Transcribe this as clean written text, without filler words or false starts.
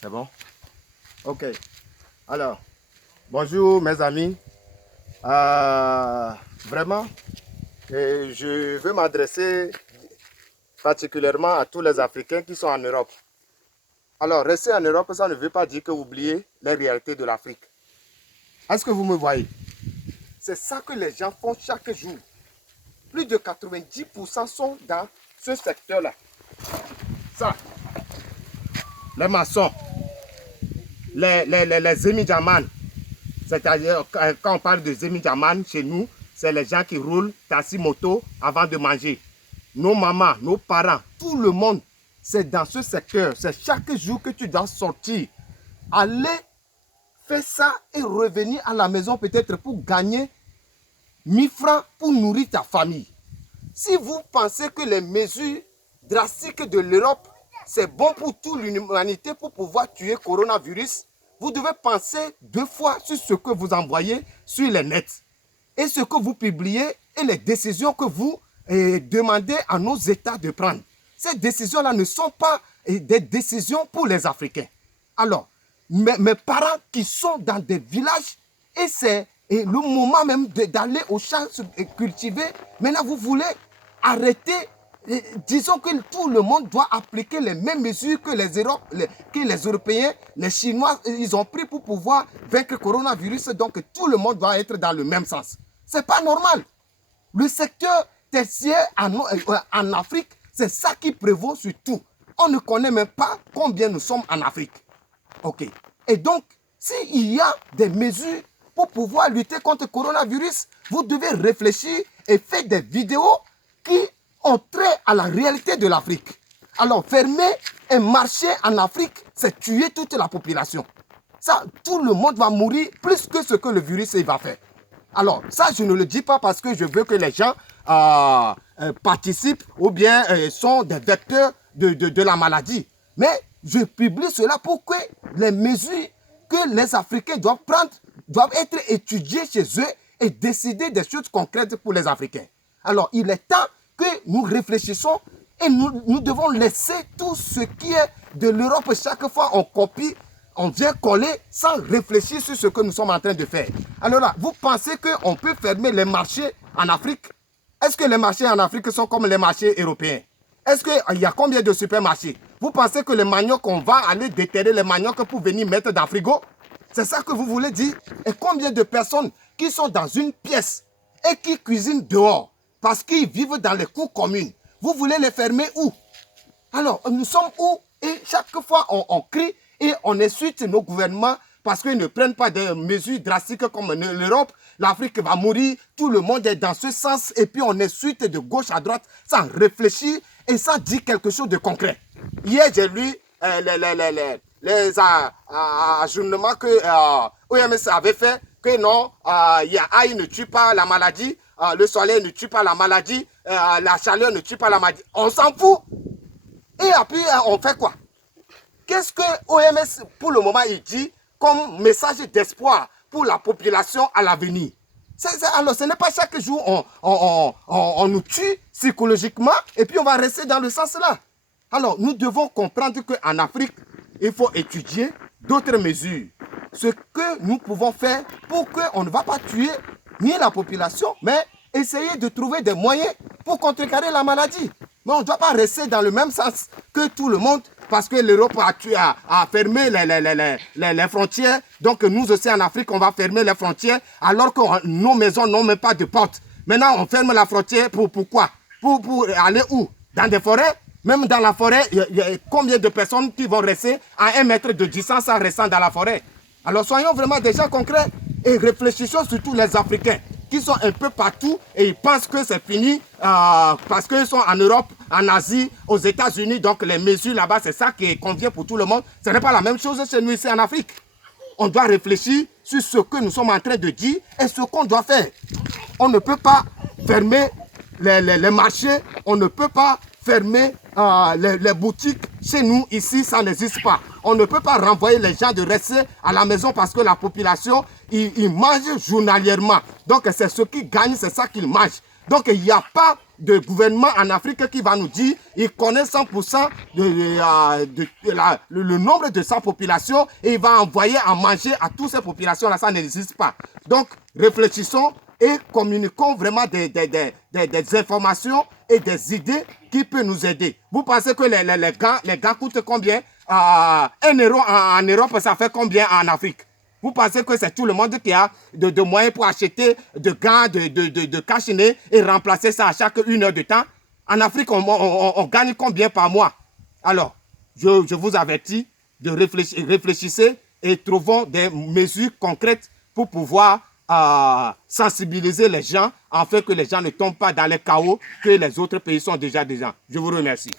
C'est bon? Ok. Alors, bonjour mes amis. Vraiment, je veux m'adresser particulièrement à tous les Africains qui sont en Europe. Alors, rester en Europe, ça ne veut pas dire que vous oubliez les réalités de l'Afrique. Est-ce que vous me voyez? C'est ça que les gens font chaque jour. Plus de 90% sont dans ce secteur-là. Ça, les maçons, les Zemijaman. C'est-à-dire, quand on parle de Zemijaman, chez nous, c'est les gens qui roulent taxi moto avant de manger. Nos mamans, nos parents, tout le monde, c'est dans ce secteur. C'est chaque jour que tu dois sortir. Aller faire ça et revenir à la maison peut-être pour gagner 1000 francs pour nourrir ta famille. Si vous pensez que les mesures drastiques de l'Europe, c'est bon pour toute l'humanité pour pouvoir tuer coronavirus, vous devez penser 2 fois sur ce que vous envoyez sur les nets et ce que vous publiez et les décisions que vous demandez à nos États de prendre. Ces décisions-là ne sont pas des décisions pour les Africains. Alors, mes parents qui sont dans des villages, et c'est le moment même d'aller au champ cultiver, maintenant vous voulez arrêter. Disons que tout le monde doit appliquer les mêmes mesures que les Européens, les Chinois, ils ont pris pour pouvoir vaincre le coronavirus. Donc tout le monde doit être dans le même sens. Ce n'est pas normal. Le secteur tertiaire en Afrique, c'est ça qui prévaut sur tout. On ne connaît même pas combien nous sommes en Afrique. Ok. Et donc, s'il y a des mesures pour pouvoir lutter contre le coronavirus, vous devez réfléchir et faire des vidéos qui ont trait à la réalité de l'Afrique. Alors, fermer un marché en Afrique, c'est tuer toute la population. Ça, tout le monde va mourir plus que ce que le virus va faire. Alors, ça, je ne le dis pas parce que je veux que les gens participent ou bien sont des vecteurs de la maladie. Mais je publie cela pour que les mesures que les Africains doivent prendre doivent être étudiées chez eux et décider des choses concrètes pour les Africains. Alors, il est temps que nous réfléchissons et nous devons laisser tout ce qui est de l'Europe. Chaque fois, on copie, on vient coller sans réfléchir sur ce que nous sommes en train de faire. Alors là, vous pensez qu'on peut fermer les marchés en Afrique? Est-ce que les marchés en Afrique sont comme les marchés européens? Est-ce qu'il y a combien de supermarchés? Vous pensez que les maniocs, on va aller déterrer les maniocs pour venir mettre dans le frigo? C'est ça que vous voulez dire? Et combien de personnes qui sont dans une pièce et qui cuisinent dehors parce qu'ils vivent dans les cours communes, vous voulez les fermer où? Alors, nous sommes où? Et chaque fois, on crie et on insulte nos gouvernements parce qu'ils ne prennent pas des mesures drastiques comme l'Europe. L'Afrique va mourir, tout le monde est dans ce sens et puis on insulte de gauche à droite sans réfléchir et sans dire quelque chose de concret. Hier, j'ai lu les ajournements que OMS avait fait, que non, AI ne tue pas la maladie, le soleil ne tue pas la maladie, la chaleur ne tue pas la maladie. On s'en fout. Et après, on fait quoi? Qu'est-ce que OMS, pour le moment, il dit comme message d'espoir pour la population à l'avenir? Alors, ce n'est pas chaque jour on nous tue psychologiquement et puis on va rester dans le sens là. Alors, nous devons comprendre qu'en Afrique, il faut étudier d'autres mesures. Ce que nous pouvons faire pour qu'on ne va pas tuer ni la population, mais essayer de trouver des moyens pour contrecarrer la maladie. Mais on ne doit pas rester dans le même sens que tout le monde parce que l'Europe a fermé les frontières. Donc nous aussi en Afrique, on va fermer les frontières alors que nos maisons n'ont même pas de porte. Maintenant, on ferme la frontière pourquoi? Pour aller où? Dans des forêts? Même dans la forêt, il y a combien de personnes qui vont rester à 1 mètre de distance en restant dans la forêt? Alors soyons vraiment des gens concrets et réfléchissons surtout les Africains qui sont un peu partout et ils pensent que c'est fini parce qu'ils sont en Europe, en Asie, aux États-Unis. Donc les mesures là-bas, c'est ça qui convient pour tout le monde. Ce n'est pas la même chose chez nous ici en Afrique. On doit réfléchir sur ce que nous sommes en train de dire et ce qu'on doit faire. On ne peut pas fermer les marchés, on ne peut pas fermer les boutiques. Chez nous, ici, ça n'existe pas. On ne peut pas renvoyer les gens de rester à la maison parce que la population, ils mangent journalièrement. Donc, c'est ce qu'ils gagnent, c'est ça qu'ils mangent. Donc, il n'y a pas de gouvernement en Afrique qui va nous dire il connaît 100% le nombre de sa population et il va envoyer à manger à toutes ces populations-là. Ça n'existe pas. Donc, réfléchissons et communiquons vraiment des informations et des idées qui peuvent nous aider. Vous pensez que les gants coûtent combien? 1 euro en Europe, ça fait combien en Afrique? Vous pensez que c'est tout le monde qui a de moyens pour acheter de gants, de cache-nez et remplacer ça à chaque 1 heure de temps? En Afrique, on gagne combien par mois? Alors, je vous avertis de réfléchissez et trouvons des mesures concrètes pour pouvoir sensibiliser les gens afin que les gens ne tombent pas dans les chaos que les autres pays sont déjà. Je vous remercie.